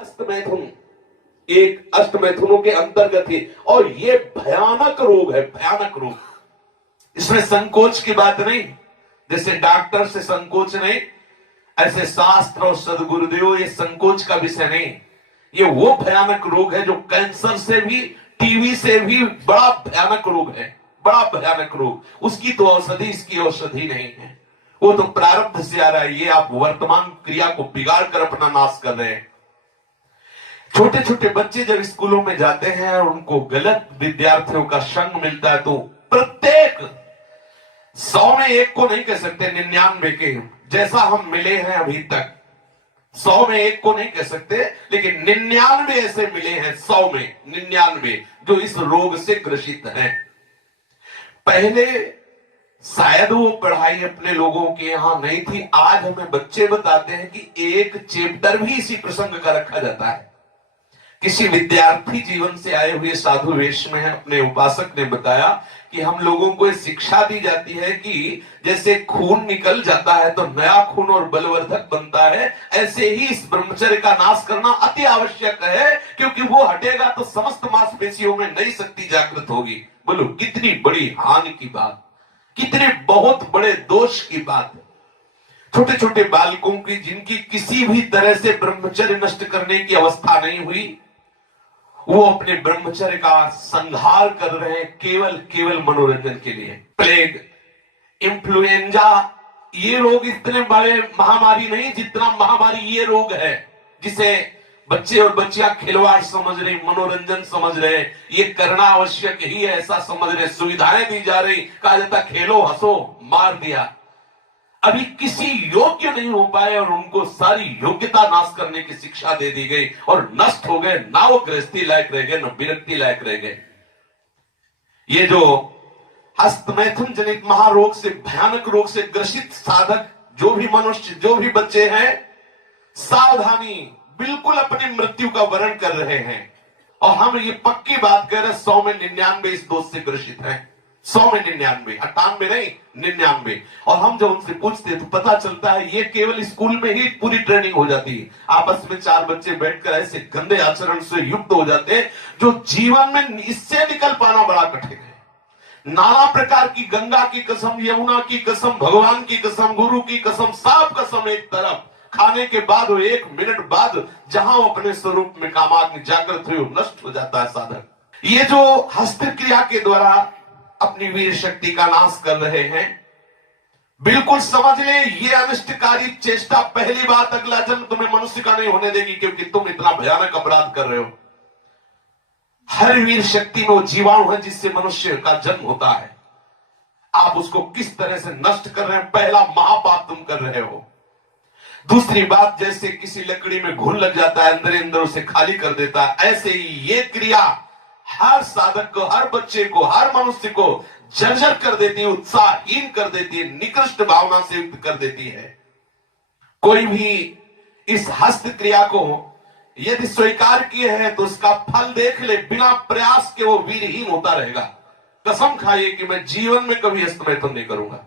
अष्टमैथुन एक अष्टमैथुनों के अंतर्गत है और ये भयानक रोग है, भयानक रोग। इसमें संकोच की बात नहीं, जैसे डॉक्टर से संकोच नहीं, ऐसे शास्त्र और सदगुरुदेव ये संकोच का विषय नहीं। ये वो भयानक रोग है जो कैंसर से भी, टीबी से भी बड़ा भयानक रोग है, बड़ा भयानक रोग। उसकी तो औषधि, इसकी औषधि नहीं है। वो तो प्रारब्ध से आ रहा है। ये आप वर्तमान क्रिया को बिगाड़ कर अपना नाश कर रहे हैं। छोटे छोटे बच्चे जब स्कूलों में जाते हैं और उनको गलत विद्यार्थियों का संग मिलता है तो प्रत्येक 100 में एक को नहीं कह सकते, 99 के जैसा हम मिले हैं अभी तक, 100 में एक को नहीं कह सकते, लेकिन 99 ऐसे मिले हैं, 100 में 99 जो इस रोग से ग्रसित हैं। पहले शायद वो पढ़ाई अपने लोगों के यहां नहीं थी। आज हमें बच्चे बताते हैं कि एक चैप्टर भी इसी प्रसंग का रखा जाता है। किसी विद्यार्थी जीवन से आए हुए साधु वेश में अपने उपासक ने बताया कि हम लोगों को शिक्षा दी जाती है कि जैसे खून निकल जाता है तो नया खून और बलवर्धक बनता है, ऐसे ही इस ब्रह्मचर्य का नाश करना अति आवश्यक है, क्योंकि वो हटेगा तो समस्त मांसपेशियों में नई शक्ति जागृत होगी। बोलो कितनी बड़ी हानि की बात, कितने बहुत बड़े दोष की बात है। छोटे छोटे बालकों की जिनकी किसी भी तरह से ब्रह्मचर्य नष्ट करने की अवस्था नहीं हुई, वो अपने ब्रह्मचर्य का संहार कर रहे हैं केवल मनोरंजन के लिए। प्लेग, इन्फ्लुएंजा, ये रोग इतने बड़े महामारी नहीं जितना महामारी ये रोग है, जिसे बच्चे और बच्चियां खिलवाड़ समझ रही, मनोरंजन समझ रहे, ये करना आवश्यक ही है ऐसा समझ रहे, सुविधाएं दी जा रही, कहा जाता खेलो हंसो, मार दिया। अभी किसी योग्य नहीं हो पाए और उनको सारी योग्यता नाश करने की शिक्षा दे दी गई और नष्ट हो गए। ना वो गृहस्थी लायक रह गए, न विरक्ति लायक रह गए। ये जो हस्तमैथुन जनित महारोग से, भयानक रोग से ग्रसित साधक जो भी मनुष्य, जो भी बच्चे हैं, सावधानी, बिल्कुल अपनी मृत्यु का वर्ण कर रहे हैं। और हम ये पक्की बात कह रहे हैं, 100 में 99 इस दोष से ग्रसित हैं। 100 में 99, 98 नहीं, 99। और हम जब उनसे पूछते तो पता चलता है ये केवल स्कूल में ही पूरी ट्रेनिंग हो जाती है। आपस में 4 बच्चे बैठकर ऐसे गंदे आचरण से युक्त हो जाते हैं जो जीवन में इससे निकल पाना बड़ा कठिन है। नाना प्रकार की, गंगा की कसम, यमुना की कसम, भगवान की कसम, गुरु की कसम, सब कसम एक तरफ, खाने के बाद 1 मिनट बाद जहां वो अपने स्वरूप में कामाग्नि जागृत हुई, नष्ट हो जाता है साधक। ये जो हस्त क्रिया के द्वारा अपनी वीर शक्ति का नाश कर रहे हैं, बिल्कुल समझ ले ये अनिष्टकारी चेष्टा पहली बात अगला जन्म तुम्हें मनुष्य का नहीं होने देगी, क्योंकि तुम इतना भयानक अपराध कर रहे हो। हर वीर शक्ति में वो जीवाणु है जिससे मनुष्य का जन्म होता है। आप उसको किस तरह से नष्ट कर रहे हैं, पहला महापाप तुम कर रहे हो। दूसरी बात, जैसे किसी लकड़ी में घुन लग जाता है, अंदर अंदर उसे खाली कर देता है, ऐसे ही ये क्रिया हर साधक को, हर बच्चे को, हर मनुष्य को जर्जर कर देती है, उत्साहहीन कर देती है, निकृष्ट भावना से युक्त कर देती है। कोई भी इस हस्त क्रिया को यदि स्वीकार किए हैं तो उसका फल देख ले, बिना प्रयास के वो वीरहीन होता रहेगा। कसम खाइए कि मैं जीवन में कभी हस्तमैथुन नहीं करूंगा।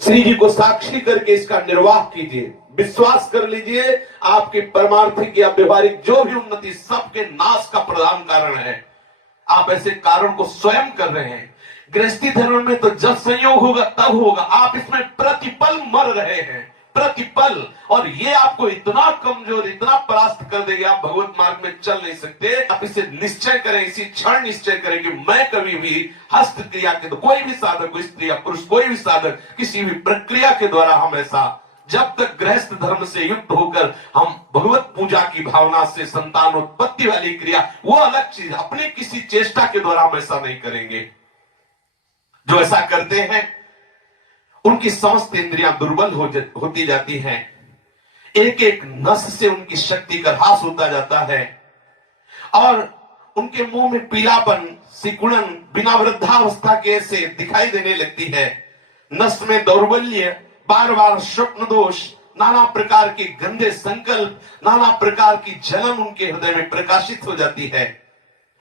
श्री जी को साक्षी करके इसका निर्वाह कीजिए, विश्वास कर लीजिए, आपकी परमार्थिक या व्यवहारिक जो भी उन्नति सबके नाश का प्रधान कारण है। आप ऐसे कारण को स्वयं कर रहे हैं। गृहस्थी धर्म में तो जब संयोग होगा तब होगा, आप इसमें प्रतिपल मर रहे हैं, प्रतिपल। और ये आपको इतना कमजोर, इतना परास्त कर देगा, आप भगवत मार्ग में चल नहीं सकते। आप इसे निश्चय करें, इसी क्षण निश्चय करें कि मैं कभी भी हस्त क्रिया के, तो कोई भी साधक, स्त्री या पुरुष, कोई भी साधक किसी भी प्रक्रिया के द्वारा हम ऐसा, जब तक गृहस्थ धर्म से युक्त होकर हम भगवत पूजा की भावना से संतानोत्पत्ति वाली क्रिया, वो अलग चीज, अपनी किसी चेष्टा के द्वारा हम ऐसा नहीं करेंगे। जो ऐसा करते हैं उनकी समस्त इंद्रियां दुर्बल होती जाती हैं, एक एक नस से उनकी शक्ति का ह्रास होता जाता है और उनके मुंह में पीलापन, सिकुड़न बिना वृद्धावस्था के से दिखाई देने लगती है। नस में दौर्बल्य, बार बार स्वप्न दोष, नाना प्रकार के गंदे संकल्प, नाना प्रकार की जलन उनके हृदय में प्रकाशित हो जाती है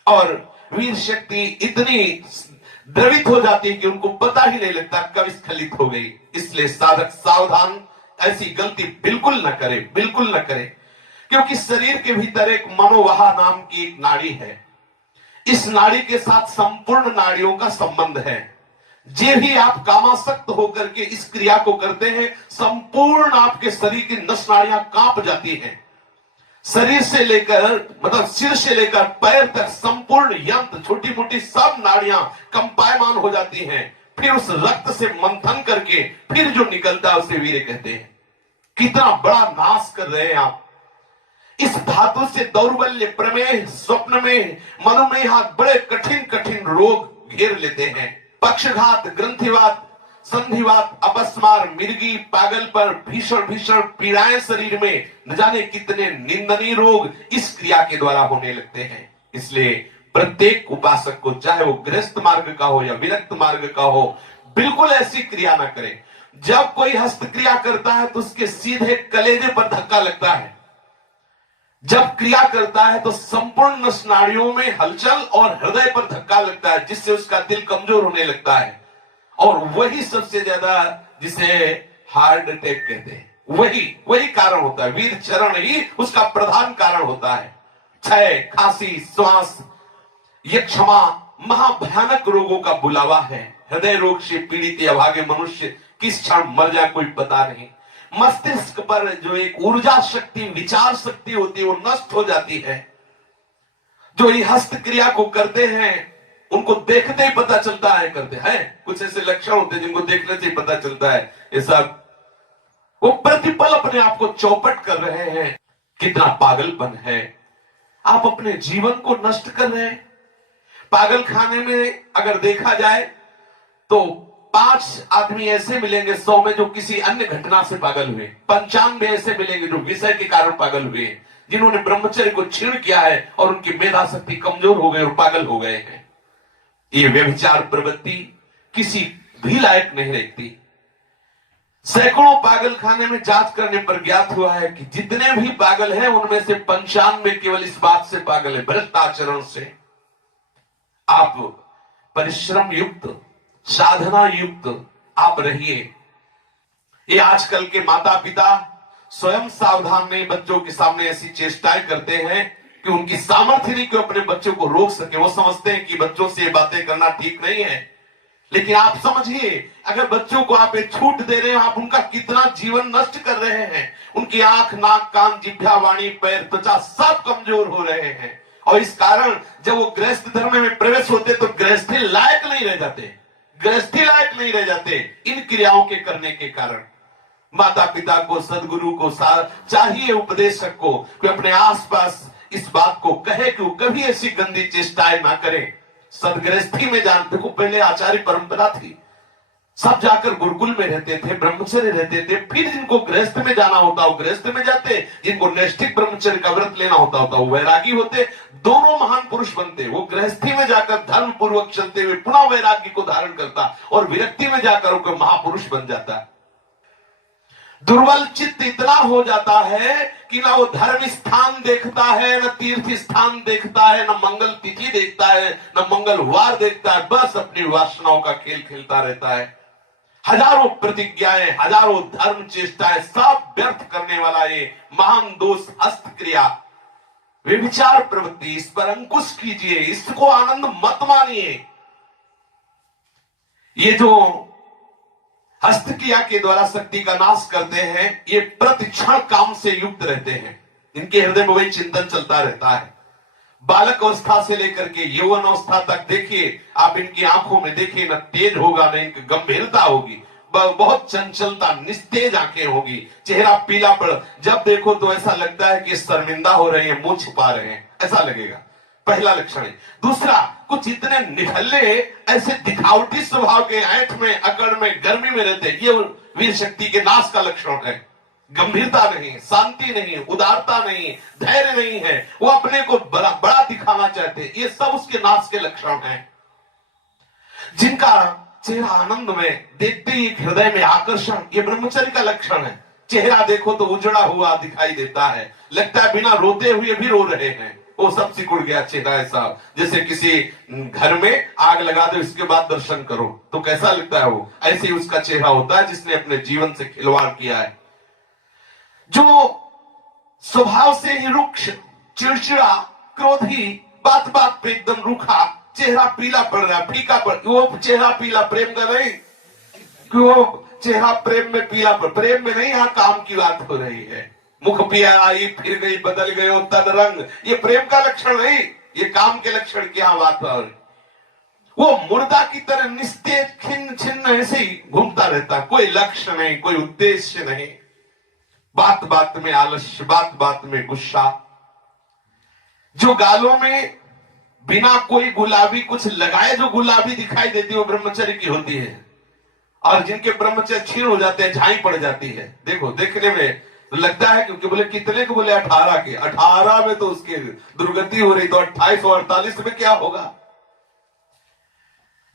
और वीर शक्ति इतनी द्रवित हो जाती है कि उनको पता ही नहीं लगता कब स्खलित हो गई। इसलिए साधक सावधान, ऐसी गलती बिल्कुल न करे, बिल्कुल न करे। क्योंकि शरीर के भीतर एक मनोवाह नाम की एक नाड़ी है। इस नाड़ी के साथ संपूर्ण नाड़ियों का संबंध है। जे भी आप कामासक्त होकर के इस क्रिया को करते हैं, संपूर्ण आपके शरीर की नस नाड़ियां कांप जाती हैं। शरीर से लेकर मतलब सिर से लेकर पैर तक संपूर्ण यंत्र, छोटी मोटी सब नाड़ियां कंपायमान हो जाती हैं। फिर उस रक्त से मंथन करके फिर जो निकलता है उसे वीर्य कहते हैं। कितना बड़ा नाश कर रहे हैं आप। इस धातु से दौर्बल्य, प्रमेह, स्वप्न में, मधुमेह, बड़े कठिन कठिन रोग घेर लेते हैं। पक्षघात, ग्रंथिवात, संधिवात, अपस्मार, मिर्गी, पागल पर, भीषण भीषण पीड़ाएं शरीर में, न जाने कितने निंदनीय रोग इस क्रिया के द्वारा होने लगते हैं। इसलिए प्रत्येक उपासक को, चाहे वो गृहस्थ मार्ग का हो या विरक्त मार्ग का हो, बिल्कुल ऐसी क्रिया ना करें। जब कोई हस्त क्रिया करता है तो उसके सीधे कलेजे पर धक्का लगता है। जब क्रिया करता है तो संपूर्ण नस नाड़ियों में हलचल और हृदय पर धक्का लगता है, जिससे उसका दिल कमजोर होने लगता है। और वही सबसे ज्यादा जिसे हार्ट अटैक कहते हैं, वही कारण होता है। वीर चरण ही उसका प्रधान कारण होता है। क्षय, खांसी, श्वास, ये क्षमा महाभयानक रोगों का बुलावा है। हृदय रोग से पीड़ित अभागे मनुष्य किस क्षण मर जाए कोई पता नहीं। मस्तिष्क पर जो एक ऊर्जा शक्ति, विचार शक्ति होती है, वो नष्ट हो जाती है। जो ये हस्त क्रिया को करते हैं उनको देखते ही पता चलता है करते हैं। कुछ ऐसे लक्षण होते हैं जिनको देखने से ही पता चलता है ये सब वो प्रतिपल अपने आप को चौपट कर रहे हैं। कितना पागलपन है। आप अपने जीवन को नष्ट कर रहे हैं। पागल खाने में अगर देखा जाए तो 5 आदमी ऐसे मिलेंगे 100 में जो किसी अन्य घटना से पागल हुए, 95 ऐसे मिलेंगे जो विषय के कारण पागल हुए, जिन्होंने ब्रह्मचर्य को छीण किया है और उनकी मेधा शक्ति कमजोर हो गई और पागल हो गए हैं। ये व्यभिचार प्रवृत्ति किसी भी लायक नहीं रहती। सैकड़ों पागल खाने में जांच करने पर ज्ञात हुआ है कि जितने भी पागल हैं उनमें से 95 केवल इस बात से पागल है, भ्रष्ट आचरण से। आप परिश्रम युक्त, साधना युक्त आप रहिए। ये आजकल के माता पिता स्वयं सावधान नहीं, बच्चों के सामने ऐसी चेष्टाएं करते हैं कि उनकी सामर्थ्य नहीं कि अपने बच्चों को रोक सके। वो समझते हैं कि बच्चों से ये बातें करना ठीक नहीं है। लेकिन आप समझिए, अगर बच्चों को आप एक छूट दे रहे हैं, आप उनका कितना जीवन नष्ट कर रहे हैं। उनकी आंख, नाक, कान, जिह्वा, वाणी, पैर, त्वचा सब कमजोर हो रहे हैं। और इस कारण जब वो गृहस्थ धर्म में प्रवेश होते तो गृहस्थी लायक नहीं रह जाते, गृहस्थी लायक नहीं रह जाते इन क्रियाओं के करने के कारण। माता पिता को, सदगुरु को चाहिए, उपदेशक को, कि अपने आसपास इस बात को कहे कि वो कभी ऐसी गंदी चेष्टाएं ना करें। सदगृहस्थी में जान, देखो पहले आचार्य परंपरा थी, सब जाकर गुरुकुल में रहते थे, ब्रह्मचर्य रहते थे। फिर जिनको गृहस्थ में जाना होता वो गृहस्थ में जाते, जिनको नैष्ठिक ब्रह्मचर्य का व्रत लेना होता वो वैरागी होते। दोनों महान पुरुष बनते। वो गृहस्थी में जाकर धर्म पूर्वक चलते हुए पुनः वैराग्य को धारण करता और विरक्ति में जाकर वो महापुरुष बन जाता। दुर्बल चित्त इतना हो जाता है कि ना वो धर्म स्थान देखता है, न तीर्थ स्थान देखता है, न मंगल तिथि देखता है, न मंगलवार देखता है। बस अपनी वासनाओं का खेल खेलता रहता है। हजारों प्रतिज्ञाएं, हजारों धर्म चेष्टाएं सब व्यर्थ करने वाला ये महान दोष हस्त क्रिया, व्यभिचार प्रवृत्ति, इस पर अंकुश कीजिए, इसको आनंद मत मानिए। ये जो हस्त क्रिया के द्वारा शक्ति का नाश करते हैं, ये प्रतिक्षण काम से युक्त रहते हैं। इनके हृदय में वही चिंतन चलता रहता है। बालक अवस्था से लेकर के यौवन अवस्था तक देखिए आप, इनकी आंखों में देखिए, न तेज होगा, न इनकी गंभीरता होगी, बहुत चंचलता, निस्तेज आंखें होगी, चेहरा पीला पड़, जब देखो तो ऐसा लगता है कि शर्मिंदा हो रहे हैं, मुंह छुपा रहे हैं, ऐसा लगेगा। पहला लक्षण है। दूसरा, कुछ इतने निखल्ले, ऐसे दिखावटी स्वभाव के, ऐंठ में, अकड़ में, गर्मी में रहते, ये वीर शक्ति के नाश का लक्षण है। गंभीरता नहीं, शांति नहीं, उदारता नहीं, धैर्य नहीं है, वो अपने को बड़ा दिखाना चाहते, ये सब उसके नाश के लक्षण हैं। जिनका चेहरा आनंद में, देखते ही हृदय में आकर्षण, ये ब्रह्मचर्य का लक्षण है। चेहरा देखो तो उजड़ा हुआ दिखाई देता है, लगता है बिना रोते हुए भी रो रहे हैं। वो सब सिकुड़ गया चेहरा, ऐसा जैसे किसी घर में आग लगा दो, इसके बाद दर्शन करो तो कैसा लगता है, वो ऐसे ही उसका चेहरा होता है जिसने अपने जीवन से खिलवाड़ किया है। जो स्वभाव से ही रुक्ष, चिड़चिड़ा, क्रोधी, बात बात पे एकदम रूखा, चेहरा पीला पड़ रहा, फीका पड़, वो चेहरा पीला प्रेम का नहीं कि वो चेहरा प्रेम में पीला पड़, प्रेम में नहीं, यहां काम की बात हो रही है। मुख पिया आई फिर गई बदल गए तन रंग, ये प्रेम का लक्षण नहीं, ये काम के लक्षण की यहां बात हो रही। वो मुर्दा की तरह निस्तेज खिन्न छिन्न ऐसे ही घूमता रहता, कोई लक्ष्य नहीं, कोई उद्देश्य नहीं, बात बात में आलस्य, बात बात में गुस्सा। जो गालों में बिना कोई गुलाबी कुछ लगाए जो गुलाबी दिखाई देती है वो ब्रह्मचर्य की होती है, और जिनके ब्रह्मचर्य क्षीण हो जाते हैं, झाई पड़ जाती है। देखो देखने में लगता है क्योंकि बोले कितने को, बोले 18 के, 18 में तो उसकी दुर्गति हो रही, तो 28 और 48 में क्या होगा।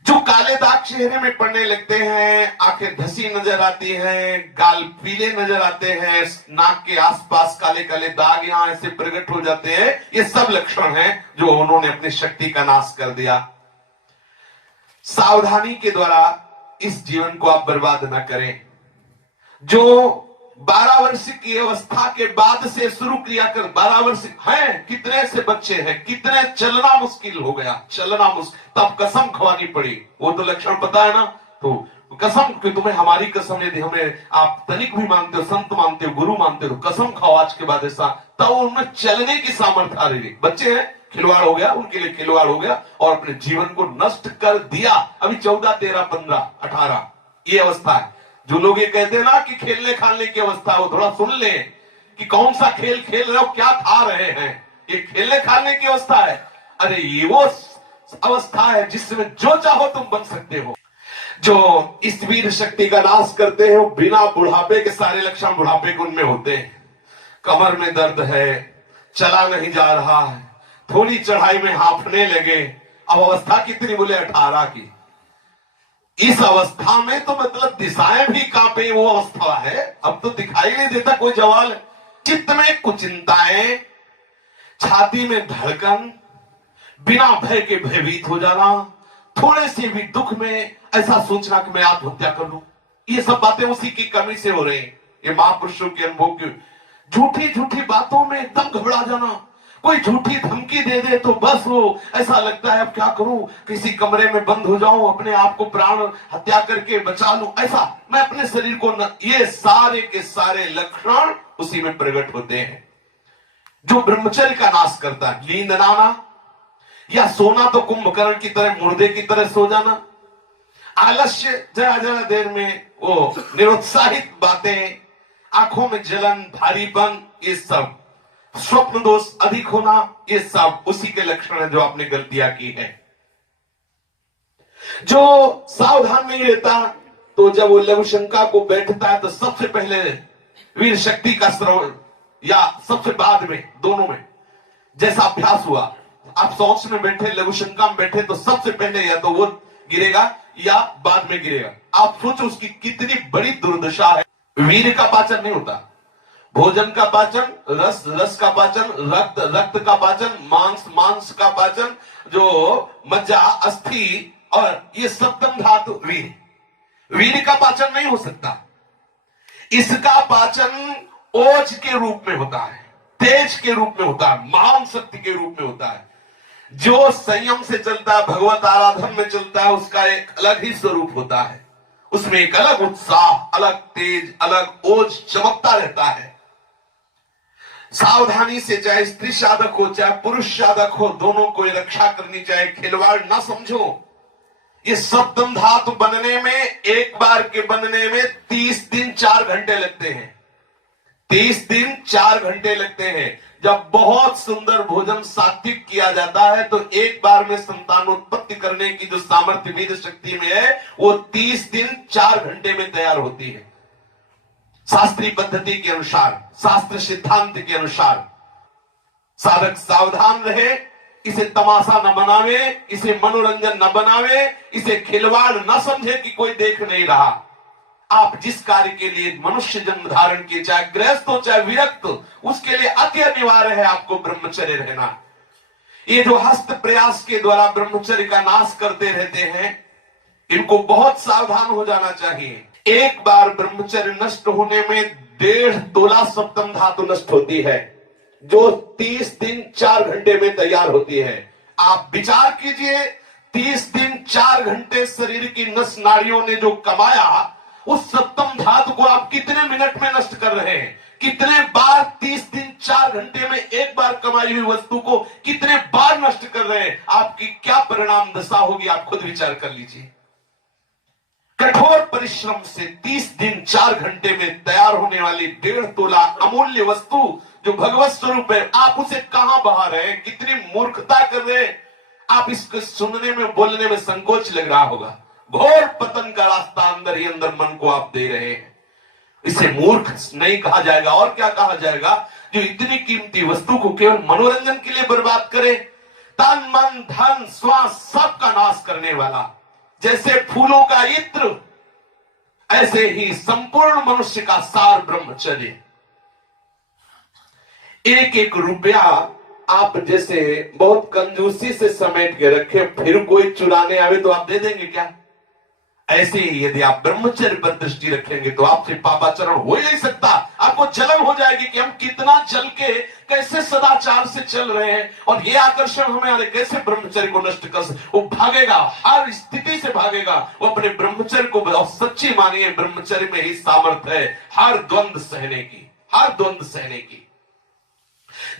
जो काले दाग चेहरे में पड़ने लगते हैं, आंखें धसी नजर आती हैं, गाल पीले नजर आते हैं, नाक के आसपास काले काले दाग यहां ऐसे प्रकट हो जाते हैं, ये सब लक्षण हैं जो उन्होंने अपनी शक्ति का नाश कर दिया। सावधानी के द्वारा इस जीवन को आप बर्बाद न करें। जो 12 वर्ष की अवस्था के बाद से शुरू क्रिया कर, 12 वर्ष हैं, कितने से बच्चे हैं, कितने चलना मुश्किल हो गया, चलना मुश्किल, तब कसम खवानी पड़ी। वो तो लक्षण पता है ना, तो कसम कि तुम्हें हमारी कसम, यदि हमें आप तनिक भी मानते हो, संत मानते हो, गुरु मानते हो, कसम खाओ आज के बाद ऐसा, तब उनमें चलने की सामर्थ्य आ रही। बच्चे हैं, खिलवाड़ हो गया, उनके लिए खिलवाड़ हो गया और अपने जीवन को नष्ट कर दिया। अभी 14, 13, 15, 18 ये अवस्था है। जो लोग ये कहते हैं ना कि खेलने खाने की अवस्था, वो थोड़ा सुन ले कि कौन सा खेल खेल रहे हो, क्या खा रहे हैं, ये खेलने खाने की अवस्था है। अरे ये वो अवस्था है जिसमें जो चाहो तुम बन सकते हो। जो इस वीर शक्ति का नाश करते हैं वो बिना बुढ़ापे के, सारे लक्षण बुढ़ापे के उनमें होते हैं। कमर में दर्द है, चला नहीं जा रहा है, थोड़ी चढ़ाई में हांफने लगे। अब अवस्था कितनी, बोले 18 की। इस अवस्था में तो मतलब दिशाएं भी कांपे, वो अवस्था है। अब तो दिखाई नहीं देता कोई जवाल। चित्त में कुचिंताएं, छाती में धड़कन, बिना भय के भयभीत हो जाना, थोड़े से भी दुख में ऐसा सोचना कि मैं आत्महत्या कर लूं, ये सब बातें उसी की कमी से हो रही। ये महापुरुषों के अनुभव की झूठी झूठी बातों में एकदम घबरा जाना, कोई झूठी धमकी दे दे तो बस वो ऐसा लगता है अब क्या करूं, किसी कमरे में बंद हो जाऊं, अपने आप को प्राण हत्या करके बचा लूं, ऐसा मैं अपने शरीर को न, ये सारे के सारे लक्षण उसी में प्रकट होते हैं। जो ब्रह्मचर्य का नाश करता है, नींद ना आना या सोना तो कुंभकर्ण की तरह, मुर्दे की तरह सो जाना, आलस्य, जरा जरा देर में वो निरुत्साहित बातें, आंखों में जलन, भारीपन, ये सब, स्वप्न दोष अधिक होना, ये सब उसी के लक्षण है जो आपने गलतियां की है। जो सावधान नहीं रहता तो जब वो लघु शंका को बैठता है तो सबसे पहले वीर शक्ति का श्रवण, या सबसे बाद में, दोनों में जैसा अभ्यास हुआ, आप सोच में बैठे, लघु शंका में बैठे, तो सबसे पहले या तो वो गिरेगा या बाद में गिरेगा। आप सोचो उसकी कितनी बड़ी दुर्दशा है। वीर का पाचन नहीं होता, भोजन का पाचन, रस रस का पाचन, रक्त रक्त का पाचन, मांस मांस का पाचन, जो मज्जा, अस्थि और ये सप्तम धातु वीर का पाचन नहीं हो सकता। इसका पाचन ओज के रूप में होता है, तेज के रूप में होता है, महान शक्ति के रूप में होता है। जो संयम से चलता है, भगवत आराधन में चलता है, उसका एक अलग ही स्वरूप होता है, उसमें एक अलग उत्साह, अलग तेज, अलग ओज चमकता रहता है। सावधानी से, चाहे स्त्री साधक हो चाहे पुरुष साधक हो, दोनों को रक्षा करनी चाहिए, खिलवाड़ ना समझो। ये सप्तम धातु बनने में, एक बार के बनने में 30 दिन 4 घंटे लगते हैं, 30 दिन 4 घंटे लगते हैं। जब बहुत सुंदर भोजन सात्विक किया जाता है तो एक बार में संतानोत्पत्ति करने की जो सामर्थ्य वीर शक्ति में है वो 30 दिन 4 घंटे में तैयार होती है, शास्त्रीय पद्धति के अनुसार, शास्त्र सिद्धांत के अनुसार। साधक सावधान रहे, इसे तमाशा न बनावे, इसे मनोरंजन न बनावे, इसे खिलवाड़ न समझे कि कोई देख नहीं रहा। आप जिस कार्य के लिए मनुष्य जन्म धारण किए, चाहे गृहस्थ हो चाहे विरक्त, उसके लिए अति अनिवार्य है आपको ब्रह्मचर्य रहना। ये जो हस्त प्रयास के द्वारा ब्रह्मचर्य का नाश करते रहते हैं, इनको बहुत सावधान हो जाना चाहिए। एक बार ब्रह्मचर्य नष्ट होने में 1.5 तोला सप्तम धातु नष्ट होती है, जो 30 दिन 4 घंटे में तैयार होती है। आप विचार कीजिए, 30 दिन 4 घंटे शरीर की नस नाड़ियों ने जो कमाया, उस सप्तम धातु को आप कितने मिनट में नष्ट कर रहे हैं? कितने बार 30 दिन 4 घंटे में एक बार कमाई हुई वस्तु को कितने बार नष्ट कर रहे हैं? आपकी क्या परिणाम दशा होगी, आप खुद विचार कर लीजिए। कठोर परिश्रम से 30 दिन 4 घंटे में तैयार होने वाली 1.5 तोला अमूल्य वस्तु जो भगवत स्वरूप है, आप उसे कहां बहा रहे हैं? कितनी मूर्खता कर रहे हैं आप। इसको सुनने में बोलने में संकोच लग रहा होगा। घोर पतन का रास्ता अंदर ही अंदर मन को आप दे रहे हैं। इसे मूर्ख नहीं कहा जाएगा और क्या कहा जाएगा? जो इतनी कीमती वस्तु को केवल मनोरंजन के लिए बर्बाद करे, तन मन धन श्वास सबका नाश करने वाला। जैसे फूलों का इत्र, ऐसे ही संपूर्ण मनुष्य का सार ब्रह्मचर्य। एक एक रुपया आप जैसे बहुत कंजूसी से समेट के रखे, फिर कोई चुराने आवे तो आप दे देंगे क्या? ऐसे ही यदि आप ब्रह्मचर्य पर दृष्टि रखेंगे तो आपसे पापाचरण हो ही नहीं सकता। आपको जलन हो जाएगी कि हम कितना जल के कैसे सदाचार से चल रहे हैं और ये आकर्षण हमें कैसे ब्रह्मचर्य को नष्ट कर। वो भागेगा, हर स्थिति से भागेगा। वो अपने ब्रह्मचर्य को और सच्ची मानिए, ब्रह्मचर्य में ही सामर्थ्य है हर द्वंद्व सहने की, हर द्वंद्व सहने की।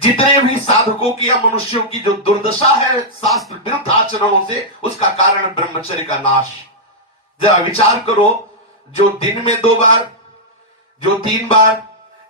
जितने भी साधकों की या मनुष्यों की जो दुर्दशा है शास्त्र विरुद्ध आचरणों से, उसका कारण ब्रह्मचर्य का नाश। जरा विचार करो, जो दिन में 2 बार, जो 3 बार,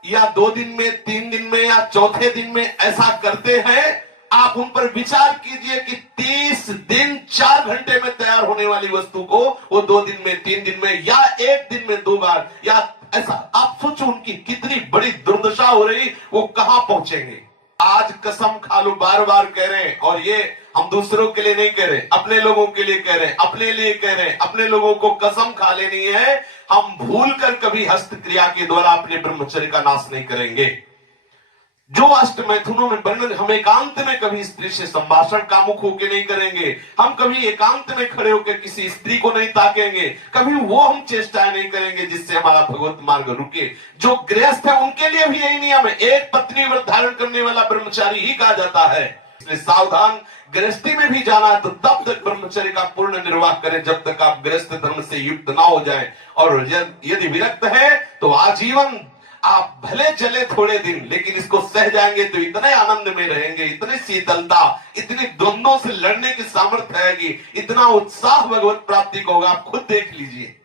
या 2 दिन में, 3 दिन में, या चौथे दिन में ऐसा करते हैं, आप उन पर विचार कीजिए कि 30 दिन 4 घंटे में तैयार होने वाली वस्तु को वो 2 दिन में, 3 दिन में, या 1 दिन में 2 बार, या ऐसा आप सोचो उनकी कितनी बड़ी दुर्दशा हो रही, वो कहां पहुंचेंगे। आज कसम खा लो, बार बार कह रहे हैं, और ये हम दूसरों के लिए नहीं कह रहे, अपने लोगों के लिए कह रहे हैं, अपने लिए कह रहे हैं। अपने लोगों को कसम खा लेनी है, हम भूल कर कभी हस्तक्रिया के द्वारा अपने ब्रह्मचर्य का नाश नहीं करेंगे। जो अष्ट मैथुनों में वर्णन, हम एकांत में कभी स्त्री से संभाषण कामुक होकर नहीं करेंगे, हम कभी एकांत में खड़े होकर किसी स्त्री को नहीं ताकेंगे, कभी वो हम चेष्टाएं नहीं करेंगे जिससे हमारा भगवत मार्ग रुके। जो गृहस्थ है उनके लिए भी यही नियम है, एक पत्नी व्रत धारण करने वाला ब्रह्मचारी ही कहा जाता है। इसलिए सावधान, गृहस्थी में भी जाना है तो तब तक ब्रह्मचर्य का पूर्ण निर्वाह करें जब तक आप गृहस्थ धर्म से युक्त ना हो जाएं। और यदि विरक्त है तो आजीवन आप भले चले थोड़े दिन, लेकिन इसको सह जाएंगे तो इतने आनंद में रहेंगे, इतनी शीतलता, इतनी द्वंद्वों से लड़ने की सामर्थ्य आएगी, इतना उत्साह भगवत प्राप्ति को होगा। आप खुद देख लीजिए।